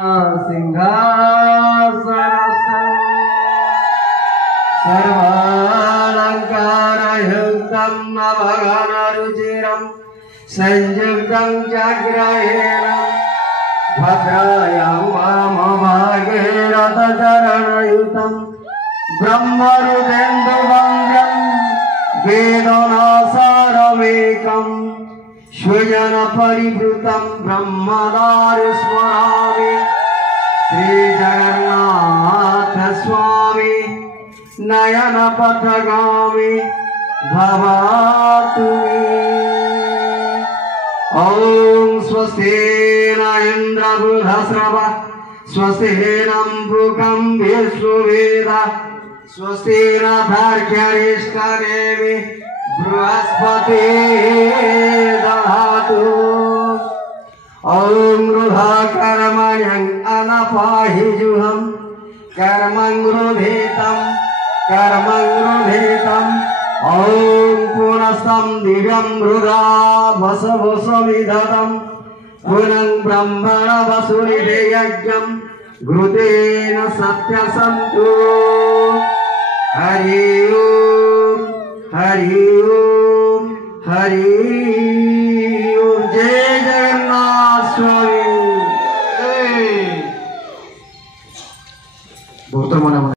सिंहासनस्थं सर्वालंकारयुक्तं नवघनरुचिरं संयुक्तं चक्रहेण भद्रायां वामभागे रथचरणयुतं ब्रह्मरुदेन्दुवन्द्यं वेदनासारमेकम् स्वजन परिवृतं ब्रह्मदारु स्मरामि श्री जगन्नाथ स्वामी नयन पथगामी भवातु मे। ओम स्वस्ति न इंद्र बृहस्रवा स्वस्ति न भूकं विश्ववेदा स्वस्ति न धर्क्यरिष्टनेमि बृहस्पति दधातु। ओम गृहा कर्मण्यं अनपाहिजुहं कर्मं गृहीतं ओम पुनस्तं दिव्यं मृदा वसवसमिदतं पुनं ब्रह्मण वसुनिधे यज्ञं घृतेन सत्यसन्तु। हरि ओम हरि ओम हरि ओम। जय जगन्नाथ स्वामी। बहुत